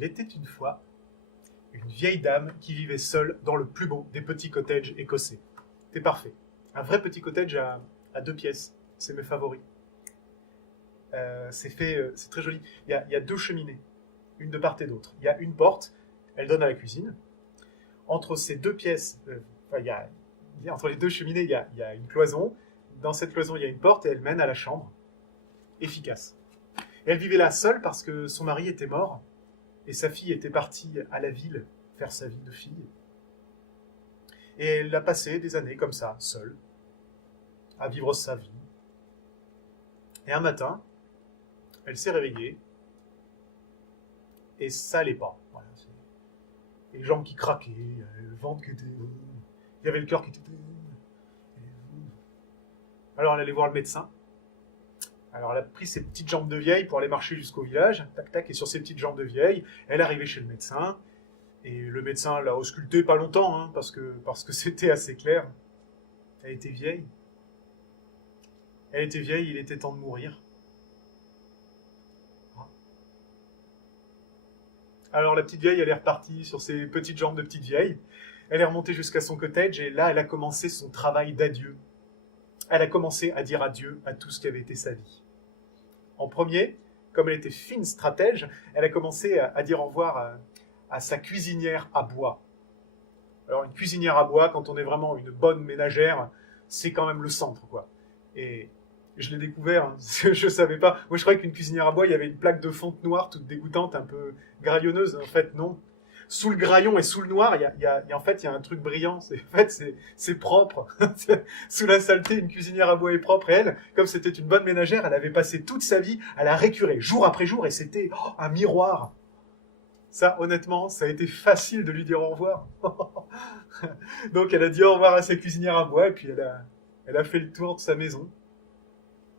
Il était une fois une vieille dame qui vivait seule dans le plus beau des petits cottages écossais. C'était parfait. Un vrai petit cottage à 2 pièces. C'est mes favoris. C'est très joli. Il y a 2 cheminées, une de part et d'autre. Il y a une porte, elle donne à la cuisine. Entre ces 2 pièces, entre les 2 cheminées, il y a une cloison. Dans cette cloison, il y a une porte et elle mène à la chambre. Efficace. Et elle vivait là seule parce que son mari était mort et sa fille était partie à la ville faire sa vie de fille. Et elle a passé des années comme ça, seule, à vivre sa vie. Et un matin, elle s'est réveillée et ça allait pas. Voilà, les jambes qui craquaient, le ventre qui était... Il y avait le cœur qui était... Alors elle allait voir le médecin. Alors elle a pris ses petites jambes de vieille pour aller marcher jusqu'au village, tac tac, et sur ses petites jambes de vieille, elle est arrivée chez le médecin, et le médecin l'a auscultée pas longtemps, hein, parce que c'était assez clair. Elle était vieille. Elle était vieille, il était temps de mourir. Alors la petite vieille, elle est repartie sur ses petites jambes de petite vieille, elle est remontée jusqu'à son cottage, et là elle a commencé son travail d'adieu. Elle a commencé à dire adieu à tout ce qui avait été sa vie. En premier, comme elle était fine stratège, elle a commencé à dire au revoir à sa cuisinière à bois. Alors une cuisinière à bois, quand on est vraiment une bonne ménagère, c'est quand même le centre, quoi. Et je l'ai découvert, hein, je savais pas. Moi je croyais qu'une cuisinière à bois, il y avait une plaque de fonte noire toute dégoûtante, un peu graillonneuse. En fait, non. Sous le graillon et sous le noir, en fait, il y a un truc brillant. C'est propre. Sous la saleté, une cuisinière à bois est propre. Et elle, comme c'était une bonne ménagère, elle avait passé toute sa vie à la récurer, jour après jour, et c'était un miroir. Ça, honnêtement, ça a été facile de lui dire au revoir. Donc, elle a dit au revoir à sa cuisinière à bois, et puis elle a fait le tour de sa maison.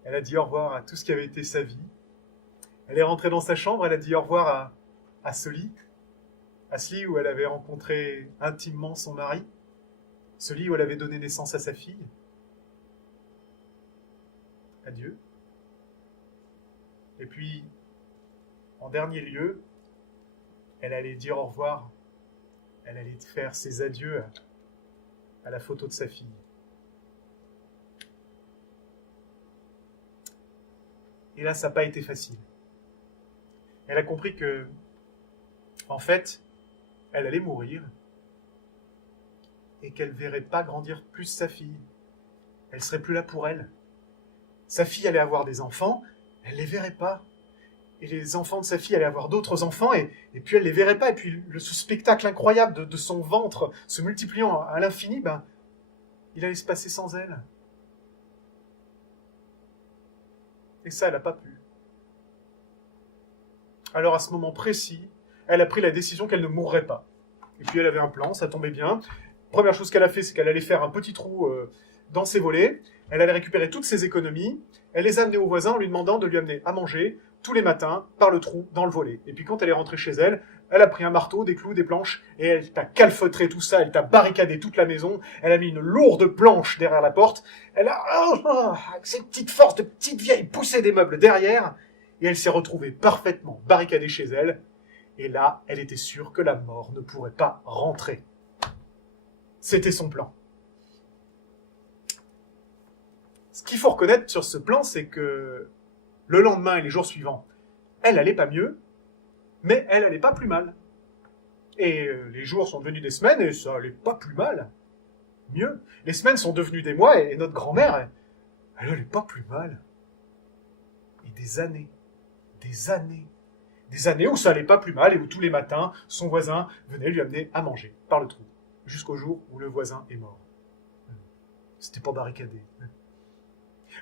Elle a dit au revoir à tout ce qui avait été sa vie. Elle est rentrée dans sa chambre, elle a dit au revoir à ce lit où elle avait rencontré intimement son mari, ce lit où elle avait donné naissance à sa fille. Adieu. Et puis, en dernier lieu, elle allait dire au revoir, elle allait faire ses adieux à la photo de sa fille. Et là, ça n'a pas été facile. Elle a compris que, en fait, elle allait mourir et qu'elle ne verrait pas grandir plus sa fille. Elle ne serait plus là pour elle. Sa fille allait avoir des enfants, elle ne les verrait pas. Et les enfants de sa fille allaient avoir d'autres enfants et puis elle ne les verrait pas. Et puis ce spectacle incroyable de son ventre se multipliant à l'infini, il allait se passer sans elle. Et ça, elle n'a pas pu. Alors à ce moment précis, elle a pris la décision qu'elle ne mourrait pas. Et puis elle avait un plan, ça tombait bien. Première chose qu'elle a fait, c'est qu'elle allait faire un petit trou dans ses volets. Elle allait récupérer toutes ses économies. Elle les a amenées au voisin en lui demandant de lui amener à manger tous les matins par le trou dans le volet. Et puis quand elle est rentrée chez elle, elle a pris un marteau, des clous, des planches, et elle t'a calfeutré tout ça, elle t'a barricadé toute la maison, elle a mis une lourde planche derrière la porte, elle a, avec ses petites forces de petite vieille, poussé des meubles derrière, et elle s'est retrouvée parfaitement barricadée chez elle, et là, elle était sûre que la mort ne pourrait pas rentrer. C'était son plan. Ce qu'il faut reconnaître sur ce plan, c'est que le lendemain et les jours suivants, elle allait pas mieux, mais elle allait pas plus mal. Et les jours sont devenus des semaines et ça allait pas plus mal. Mieux. Les semaines sont devenues des mois et notre grand-mère, elle allait pas plus mal. Et des années où ça allait pas plus mal et où tous les matins, son voisin venait lui amener à manger par le trou, jusqu'au jour où le voisin est mort. C'était pas barricadé.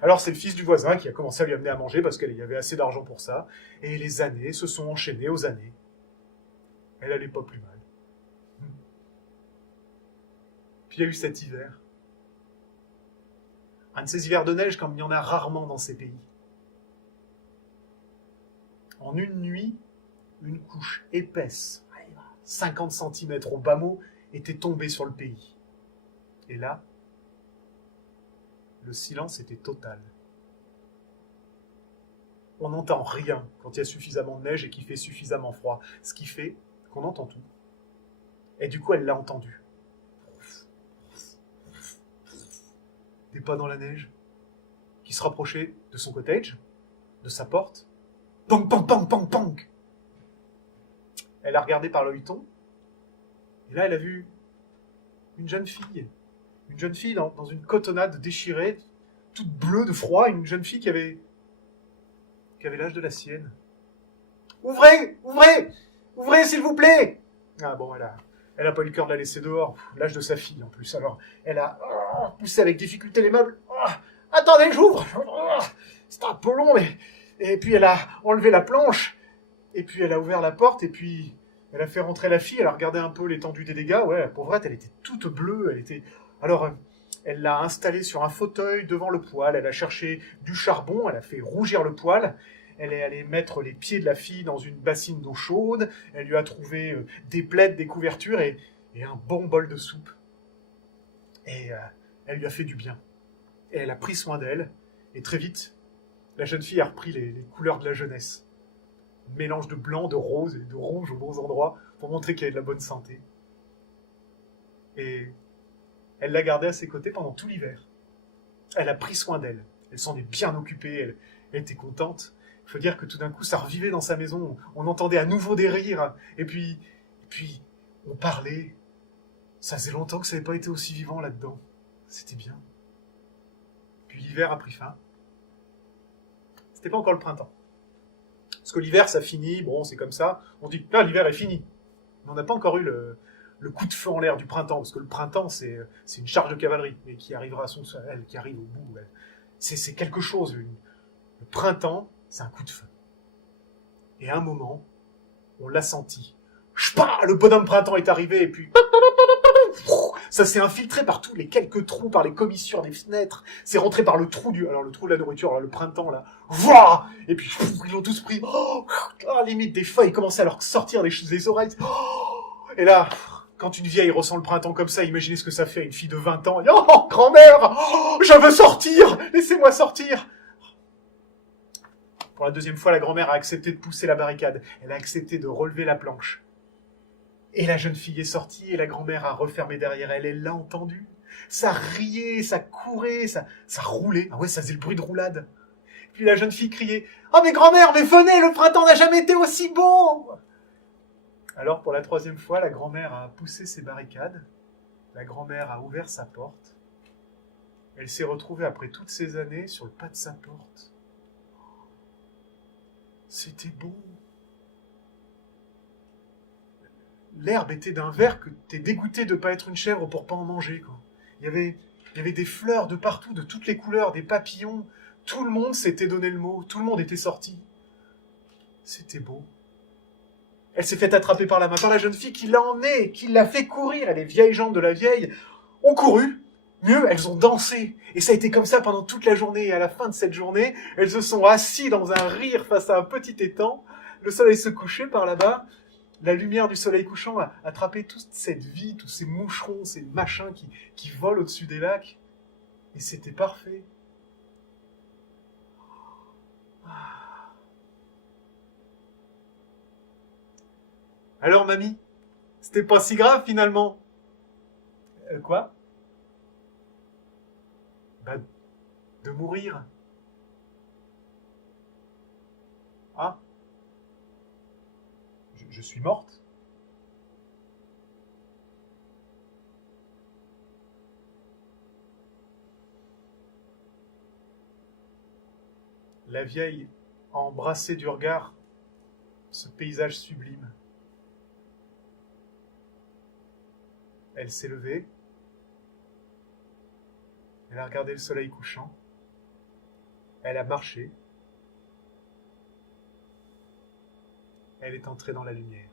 Alors c'est le fils du voisin qui a commencé à lui amener à manger parce qu'il y avait assez d'argent pour ça, et les années se sont enchaînées aux années. Elle allait pas plus mal. Puis il y a eu cet hiver. Un de ces hivers de neige comme il y en a rarement dans ces pays. En une nuit, une couche épaisse, 50 cm au bas mot, était tombée sur le pays. Et là, le silence était total. On n'entend rien quand il y a suffisamment de neige et qu'il fait suffisamment froid. Ce qui fait qu'on entend tout. Et du coup, elle l'a entendu. Des pas dans la neige qui se rapprochaient de son cottage, de sa porte. Pong, pong, pong, pong, pong. Elle a regardé par l'œilleton. Et là, elle a vu une jeune fille. Une jeune fille dans une cotonnade déchirée, toute bleue de froid. Une jeune fille qui avait l'âge de la sienne. Ouvrez, ouvrez, ouvrez, s'il vous plaît. Ah bon, elle a pas eu le cœur de la laisser dehors. L'âge de sa fille, en plus. Alors, elle a poussé avec difficulté les meubles. Attendez, j'ouvre. C'est un peu long, mais... Et puis, elle a enlevé la planche. Et puis, elle a ouvert la porte. Et puis, elle a fait rentrer la fille. Elle a regardé un peu l'étendue des dégâts. Ouais, la pauvrette, elle était toute bleue. Alors, elle l'a installée sur un fauteuil devant le poêle. Elle a cherché du charbon. Elle a fait rougir le poêle. Elle est allée mettre les pieds de la fille dans une bassine d'eau chaude. Elle lui a trouvé des plaids, des couvertures et un bon bol de soupe. Et elle lui a fait du bien. Et elle a pris soin d'elle. Et très vite, la jeune fille a repris les couleurs de la jeunesse. Un mélange de blanc, de rose et de rouge aux bons endroits pour montrer qu'elle a de la bonne santé. Et elle l'a gardée à ses côtés pendant tout l'hiver. Elle a pris soin d'elle. Elle s'en est bien occupée. Elle était contente. Il faut dire que tout d'un coup, ça revivait dans sa maison. On entendait à nouveau des rires. Et puis on parlait. Ça faisait longtemps que ça n'avait pas été aussi vivant là-dedans. C'était bien. Puis l'hiver a pris fin. C'était pas encore le printemps. Parce que l'hiver, ça finit. Bon, c'est comme ça. On dit, là, l'hiver est fini. Mais on n'a pas encore eu le coup de feu en l'air du printemps. Parce que le printemps, c'est une charge de cavalerie. Mais qui arrivera à elle, qui arrive au bout. C'est quelque chose. Le printemps, c'est un coup de feu. Et à un moment, on l'a senti. Chpa, le bonhomme printemps est arrivé et puis... Ça s'est infiltré par tous les quelques trous, par les commissures des fenêtres. C'est rentré par le trou le trou de la nourriture, là, le printemps, là. Voah. Et puis, ils l'ont tous pris. Limite, des feuilles commençaient à leur sortir des oreilles. Et là, quand une vieille ressent le printemps comme ça, imaginez ce que ça fait à une fille de 20 ans. Oh, grand-mère, je veux sortir. Laissez-moi sortir. Pour la deuxième fois, la grand-mère a accepté de pousser la barricade. Elle a accepté de relever la planche. Et la jeune fille est sortie et la grand-mère a refermé derrière elle. Elle l'a entendu. Ça riait, ça courait, ça roulait. Ah ouais, ça faisait le bruit de roulade. Puis la jeune fille criait « Oh mais grand-mère, mais venez, le printemps n'a jamais été aussi bon !» Alors pour la troisième fois, la grand-mère a poussé ses barricades. La grand-mère a ouvert sa porte. Elle s'est retrouvée après toutes ces années sur le pas de sa porte. C'était beau. L'herbe était d'un vert que t'es dégoûté de pas être une chèvre pour pas en manger, quoi. Il y avait des fleurs de partout, de toutes les couleurs, des papillons. Tout le monde s'était donné le mot, tout le monde était sorti. C'était beau. Elle s'est fait attraper par la main par la jeune fille qui l'a emmenée, qui l'a fait courir. Et les vieilles jambes de la vieille ont couru. Mieux, elles ont dansé. Et ça a été comme ça pendant toute la journée. Et à la fin de cette journée, elles se sont assises dans un rire face à un petit étang. Le soleil se couchait par là-bas. La lumière du soleil couchant a attrapé toute cette vie, tous ces moucherons, ces machins qui volent au-dessus des lacs. Et c'était parfait. Alors, mamie, c'était pas si grave finalement. Quoi ? Bah, de mourir. Ah ? Je suis morte ? La vieille a embrassé du regard ce paysage sublime. Elle s'est levée. Elle a regardé le soleil couchant. Elle a marché. Elle est entrée dans la lumière.